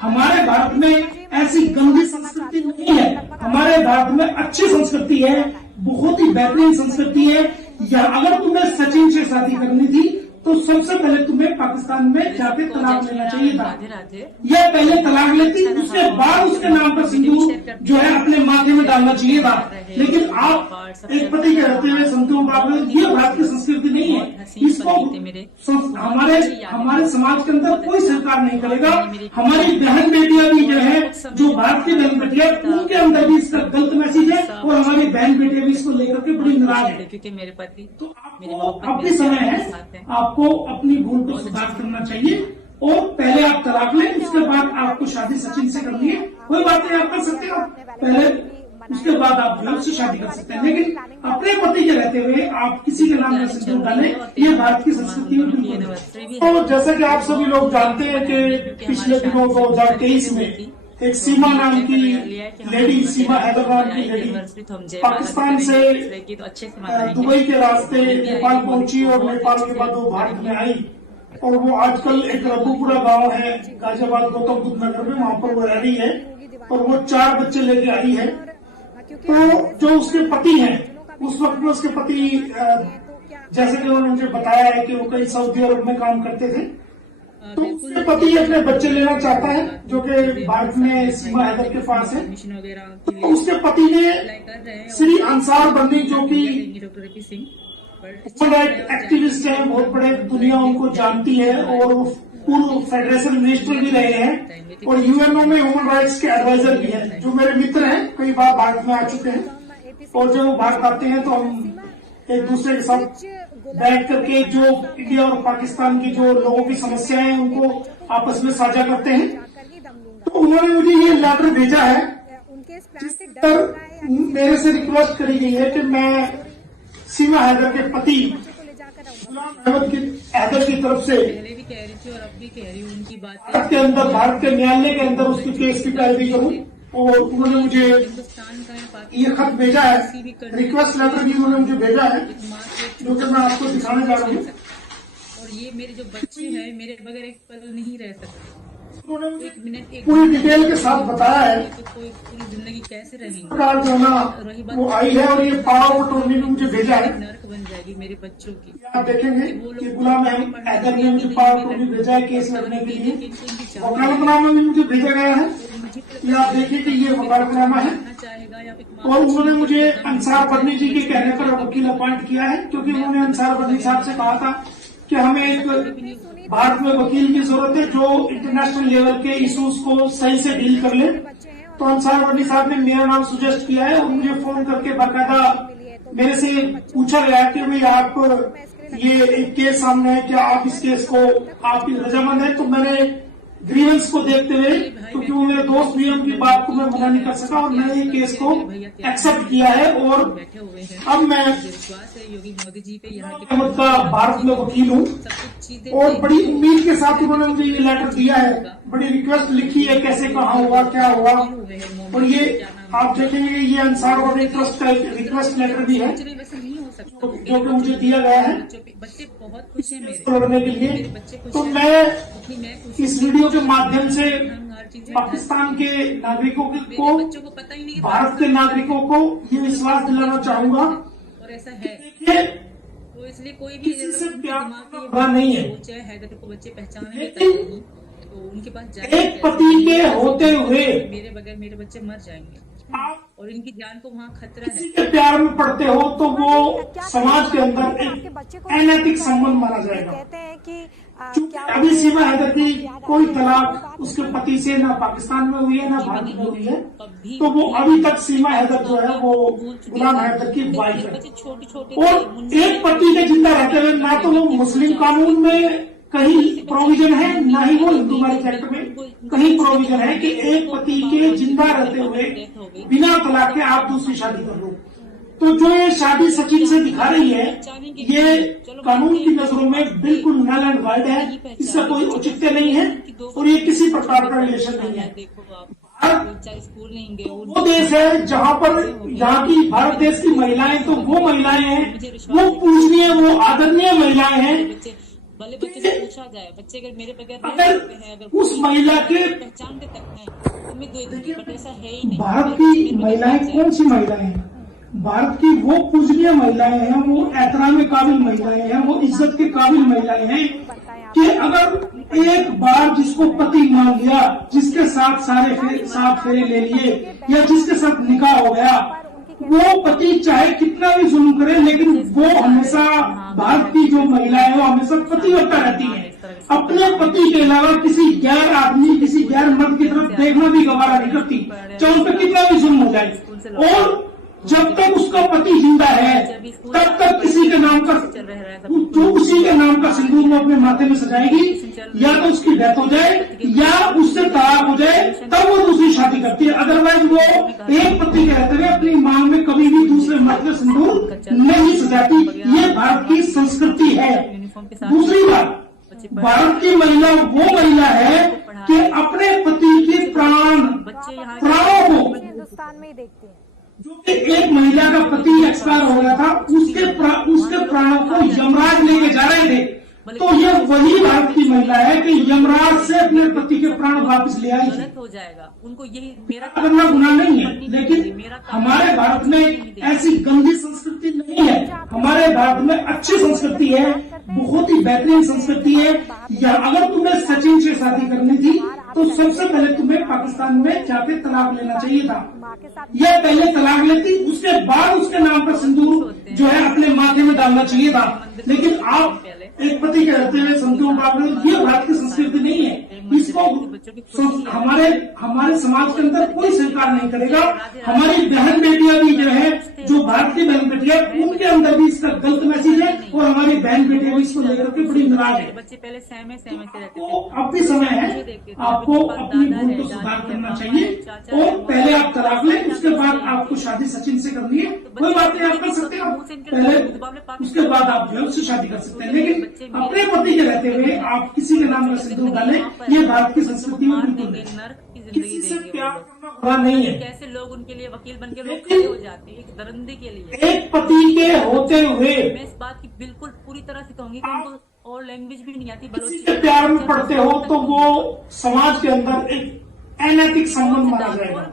हमारे भारत में ऐसी गंदी संस्कृति नहीं है। हमारे भारत में अच्छी संस्कृति है, बहुत ही बेहतरीन संस्कृति है। या अगर तुम्हें सचिन से शादी करनी थी तो सबसे पहले तुम्हें पाकिस्तान में जाके तलाक लेना चाहिए था। यह पहले तलाक लेती, उसके बाद उसके नाम पर सिंदूर जो है अपने माथे में डालना चाहिए था। लेकिन आप एक पति के रहते हुए संतों का ये भारत की संस्कृति नहीं है। इसको हमारे समाज के अंदर कोई स्वीकार नहीं करेगा। हमारी बहन बेटियां भी जो है, जो भारत की बहन बेटियां, उनके अंदर भी इसका गलत मैसेज है और हमारी बहन बेटियां भी इसको लेकर के बड़ी नाराज है। क्योंकि मेरे पति तो आपको अपनी समय है, आपको अपनी भूल को सुधार करना चाहिए और पहले आप तलाक लें, उसके बाद आपको शादी सचिन से करनी है, कोई बात नहीं, आप कर सकते हो पहले, उसके बाद आप विरोध से शादी कर सकते हैं। लेकिन अपने पति के रहते हुए आप किसी के नाम पर सिंदूर डालें, ये भारत की संस्कृति में। तो जैसा कि आप सभी लोग जानते हैं कि पिछले दिनों 2023 में एक सीमा नाम की लेडी, सीमा हैदर नाम की लेडी पाकिस्तान से दुबई के रास्ते नेपाल पहुंची और नेपाल के बाद वो भारत में आई और वो आजकल एक रघुपुरा गांव है गाजियाबाद गौतम बुद्ध नगर में, वहां पर वो रह रही है और वो 4 बच्चे लेके आई है। तो जो उसके पति हैं, उस वक्त में उसके पति जैसे कि उन्होंने मुझे बताया है कि वो कई सऊदी अरब में काम करते थे, तो उसके पति अपने बच्चे लेना चाहता है जो कि भारत में सीमा हैदर के पास है। तो उसके पति ने श्री अंसार बंदी, जो कि ह्यूमन राइट एक्टिविस्ट है, बहुत बड़े दुनिया उनको जानती है और वो पूर्व फेडरेशन मिनिस्टर भी रहे हैं और यूएनओ में ह्यूमन राइट्स के एडवाइजर भी हैं, जो मेरे मित्र हैं, कई बार भारत में आ चुके हैं। और जब वो भारत आते हैं तो हम एक दूसरे के साथ बैठ करके जो इंडिया और पाकिस्तान की जो लोगों की समस्याएं हैं उनको आपस में साझा करते हैं। तो उन्होंने मुझे ये लेटर भेजा है जिस पर मेरे से रिक्वेस्ट करी गई है कि मैं सीमा हैदर के पति गुलाम अहमद हैदर की तरफ से पहले भी कह रही थी और अब भी कह रही हूँ उनकी बात भारत के अंदर, भारत के न्यायालय के अंदर उसकी केस की पैरवी करूं। और उन्होंने मुझे ये खत भेजा है, रिक्वेस्ट लेटर भी उन्होंने मुझे भेजा है, जो कि मैं आपको दिखाने जा रहा हूँ। और ये मेरे जो बच्चे हैं, मेरे बगैर एक पल नहीं रह सकते। उन्होंने मुझे पूरी डिटेल के साथ बताया है तो कोई पूरी जिंदगी कैसे रहेंगे। सरकार जो ना वो आई है और ये पावर टोर्नी में मुझे भेजा है, नर्क बन जाएगी मेरे बच्चों की। आप देखेंगे कि गुलाम अहमद हैदर ने मुझे पावर टोर्नी भेजा है केस लड़ने के लिए। वकालतनामा भी मुझे भेजा गया है, ये आप देखिए कि ये वकालतनामा है। और उन्होंने मुझे अंसार बर्नी जी के कहने पर वकील अपॉइंट किया है, क्योंकि उन्होंने अंसार बर्नी साहब से कहा था कि हमें एक भारत में वकील की जरूरत है जो इंटरनेशनल लेवल के इश्यूज को सही से डील कर ले। तो अंसार बर्नी साहब ने मेरा नाम सुजेस्ट किया है और मुझे फोन करके बाकायदा मेरे से पूछा गया कि भाई आप ये एक केस सामने है, क्या आप इस केस को आप रजामंद है। तो मैंने ग्रीवेंस को देखते हुए, क्योंकि वो मेरे दोस्त भी उनकी बात को मैं मना नहीं कर सका और मैंने ये केस को एक्सेप्ट किया है और अब मैं अहमद का भारत में वकील हूँ। और बड़ी उम्मीद के साथ उन्होंने मुझे ये लेटर दिया है, बड़ी रिक्वेस्ट लिखी है कैसे कहाँ हुआ क्या हुआ। और ये आप देखेंगे ये अंसार और ट्रस्ट का एक रिक्वेस्ट लेटर भी है जो कि मुझे दिया गया है बच्चे बहुत खुश हैं मेरे लड़ने के लिए। तो मैं इस वीडियो के माध्यम से पाकिस्तान के नागरिकों को, भारत के नागरिकों को ये विश्वास दिलाना चाहूंगा और ऐसा है तो इसलिए कोई भी किसी से प्यार नहीं है, चाहे हैदर को बच्चे पहचाने तो उनके पास एक पति के होते हुए मेरे बगैर मेरे बच्चे मर जाएंगे और इनकी जान को वहाँ खतरा है। किसी के प्यार में पड़ते हो तो वो समाज के अंदर एक अनैतिक संबंध माना जाएगा। अभी सीमा हैदर की कोई तलाक उसके पति से ना पाकिस्तान में हुई है ना भारत में हुई है, तो वो अभी तक सीमा हैदर जो है वो गुलाम हैदर की वाइफ है। और एक पति के जिंदा रहते हुए ना तो वो मुस्लिम कानून में कहीं प्रोविजन है, ना ही वो हिंदू मैरिज एक्ट में कहीं प्रोविजन है कि एक पति के जिंदा रहते हुए बिना तलाक के आप दूसरी शादी कर लो। तो जो ये शादी सचिन से दिखा रही है ये कानून की नजरों में बिल्कुल नल एंड वाइड है, इससे कोई औचित्य नहीं है और ये किसी प्रकार का रिलेशन नहीं है। वो देश है जहाँ पर यहाँ की भारत देश की महिलाएं तो वो महिलाएं हैं, वो पूजनीय वो आदरणीय महिलाएं हैं भले बच्चे से पूछा जाए, बच्चे अगर मेरे बगैर रह अगर सकते हैं, अगर उस महिला के पहचानते तक हैं, उम्मीद दूंगी, बट ऐसा है ही नहीं। भारत की महिलाएं कौन सी महिलाएं हैं? भारत की वो पूजनीय महिलाएं हैं, वो एहतराम काबिल महिलाएं हैं, वो इज्जत के काबिल महिलाएं हैं कि अगर एक बार जिसको पति मान लिया, जिसके साथ सात फेरे ले लिए या जिसके साथ निकाह हो गया, वो पति चाहे कितना भी जुल्म करे, लेकिन वो हमेशा, भारत की जो महिलाएं हैं वो हमेशा पतिव्रता रहती है। अपने पति के अलावा किसी गैर आदमी, किसी गैर मर्द की तरफ देखना भी गवारा नहीं करती, चाहे उन पर कितना भी जुल्म हो जाए। और जब तक उसका पति जिंदा है तब तक किसी के नाम का, जो उसी के नाम का सिंदूर वो अपने माथे में सजाएगी, या तो उसकी डेथ हो जाए या उससे तलाक हो जाए, तब वो दूसरी शादी करती है। अदरवाइज वो एक पति के रहते हुए अपनी मांग में कभी भी दूसरे मर्द का सिंदूर नहीं सजाती। ये भारत की संस्कृति है। दूसरी बात, भारत की महिला वो महिला है कि अपने पति के प्राणों को, हिंदुस्तान में ही देखते हैं, जो कि एक महिला का पति एक्सपायर हो गया था, उसके प्राणों को यमराज लेके जा रहे थे, तो ये वही भारत की महिला है कि यमराज से अपने पति के प्राण वापस ले आई थी। हो जाएगा उनको, यही मेरा करना गुनाह नहीं है, लेकिन हमारे भारत में ऐसी गंदी संस्कृति नहीं है। हमारे भारत में अच्छी संस्कृति है, बहुत ही बेहतरीन संस्कृति है। या अगर तुम्हें सचिन से शादी करनी थी तो सबसे पहले तुम्हें पाकिस्तान में जाके तलाक लेना चाहिए था, या पहले तलाक लेती, उसके बाद उसके नाम पर सिंदूर जो है अपने माथे में डालना चाहिए था। लेकिन आप एक पति के रहते हुए संतों का, ये भारत की संस्कृति नहीं है। इसको हमारे समाज के अंदर कोई स्वीकार नहीं करेगा। हमारी बहन बेटियां भी जो है, जो भारत की बहन बेटियां, उनके अंदर भी इसका गलत मैसेज है, और हमारी बहन बेटियां भी इसको लेकर के बड़ी नाराज है। बच्चे पहले सहमे से रहते तो अब भी समय है, आपको अपनी भूल को सुधार करना चाहिए, और पहले आप तलाक लें, उसके बाद आपको शादी सचिन से करनी है, कोई बात नहीं, आप कर सकते हो। पहले उसके बाद आप जो है उससे शादी कर सकते हैं, लेकिन अपने पति के रहते हुए आप किसी के नाम का सिंदूर डालें, ये भारत की संस्कृति में बिल्कुल किसी से प्यार करना बुरा नहीं है। कैसे लोग उनके लिए वकील बन के लोग खड़े हो जाते हैं एक दरिंदे के लिए। एक पति के होते हुए मैं इस बात की बिल्कुल पूरी तरह से कहूंगी कि उनको और लैंग्वेज भी नहीं आती, किसी के प्यार में पड़ते हो तो वो समाज के अंदर एक अनैतिक संबंध माना जाएगा।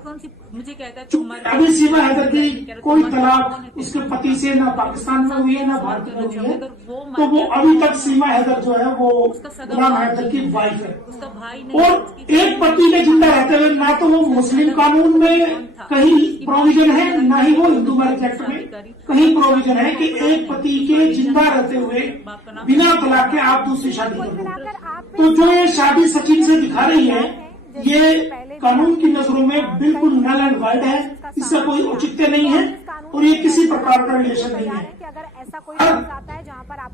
मुझे कहता है अभी सीमा हैदर की कोई तलाक उसके पति से ना पाकिस्तान में हुई है ना भारत में हुई है, तो वो अभी तक सीमा हैदर जो है वो गुलाम हैदर की वाइफ है। उसका भाई और एक पति के जिंदा रहते हुए ना तो वो मुस्लिम कानून में कहीं प्रोविजन है, ना ही वो हिंदू मैरिज एक्ट में कहीं प्रोविजन है कि एक पति के जिंदा रहते हुए बिना तलाक के आप दूसरी शादी करो। तो जो ये शादी सचिन से दिखा रही है, ये कानून की नजरों में बिल्कुल नल एंड वाइड है, इसका कोई औचित्य नहीं है, और ये किसी प्रकार का रिलेशन नहीं है।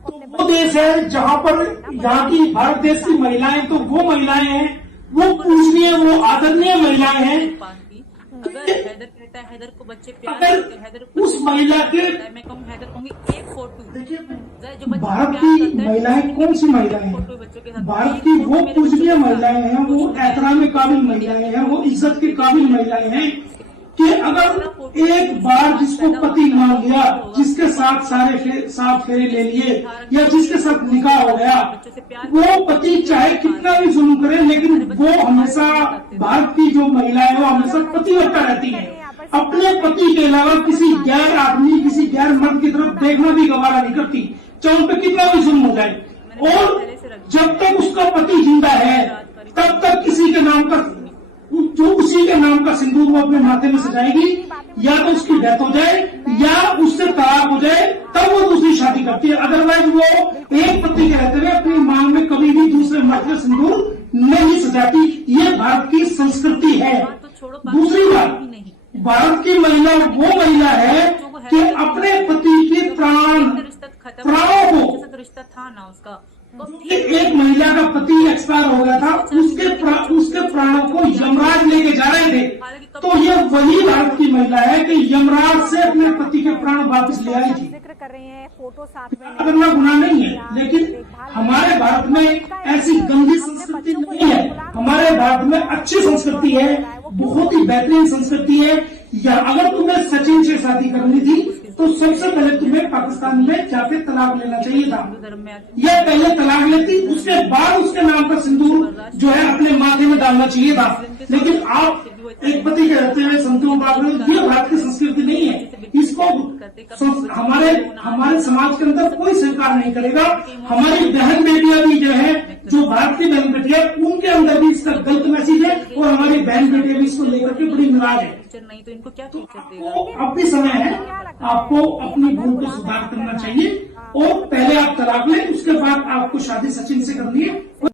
तो वो देश है जहाँ पर यहाँ की भारत देश की महिलाएं, तो वो महिलाएं हैं, वो पूजनीय, वो आदरणीय महिलाएं हैं। हैदर को बच्चे प्यार अगर करते हैं, हैदर उस महिला के, मैं कहूँ हैदर कहूँगी एक फोटो, देखिए जो बच्चे भारत की महिलाएं कौन सी महिलाएं हैं? भारत की वो पूजनीय महिलाएं हैं, वो एहतराम काबिल महिलाएं हैं, वो इज्जत के काबिल महिलाएं हैं कि अगर एक बार जिसको पति मान लिया, जिसके साथ सात फेरे ले लिए या जिसके साथ निकाह हो गया, वो पति चाहे कितना भी जुल्म करे, लेकिन वो हमेशा, भारत की जो महिलाएं हैं वो हमेशा पतिव्रता रहती है। अपने पति के अलावा किसी गैर आदमी, किसी गैर मर्द की तरफ देखना भी गवारा नहीं करती, चाहे उन पर कितना भी जुल्म हो जाए। और जब तक उसका पति जिंदा है तब तक किसी के नाम का, जो उसी के नाम का सिंदूर वो अपने माथे में सजाएगी, या तो उसकी डेथ हो जाए या उससे तलाक हो जाए, तब वो दूसरी शादी करती है। अदरवाइज वो एक पति के रहते हुए अपनी मांग में कभी भी दूसरे मर्द का सिंदूर नहीं सजाती। ये भारत की संस्कृति है। दूसरी बात, भारत की महिला वो महिला है कि अपने पति के प्राणों को, रिश्ता था ना उसका, एक महिला का पति एक्सपायर हो गया था, उसके प्राणों को यमराज लेके जा रहे थे, तो ये वही भारत की महिला है कि यमराज से अपने पति के प्राण वापस ले आई थी। कर रहे हैं, फोटो साथ में करना गुनाह नहीं है, लेकिन हमारे भारत में ऐसी गंदी संस्कृति नहीं है। हमारे भारत में अच्छी संस्कृति है, बहुत ही बेहतरीन संस्कृति है। या अगर तुम्हें सचिन से शादी करनी थी तो सबसे पहले तुम्हें पाकिस्तान में जाके तलाक लेना चाहिए था। हिंदू धर्म में आती या पहले तलाक लेती, उसके बाद उसके नाम का सिंदूर जो है अपने माथे में डालना चाहिए था। लेकिन आप एक पति के रहते हुए संतों का, ये भारत की संस्कृति नहीं है। इसको हमारे समाज के अंदर कोई स्वीकार नहीं करेगा। हमारी बहन बेटियां भी जो है, जो भारत की बहन बेटियां, उनके अंदर भी इसका गलत मैसेज है और हमारी बहन बेटियां भी इसको लेकर के बड़ी नाराज है। टीचर नहीं तो इनको क्या टीचर देगा? आपको अब भी समय है, आपको अपनी भूल को सुधार करना चाहिए और पहले आप तलाक लें, उसके बाद आपको शादी सचिन से करनी है।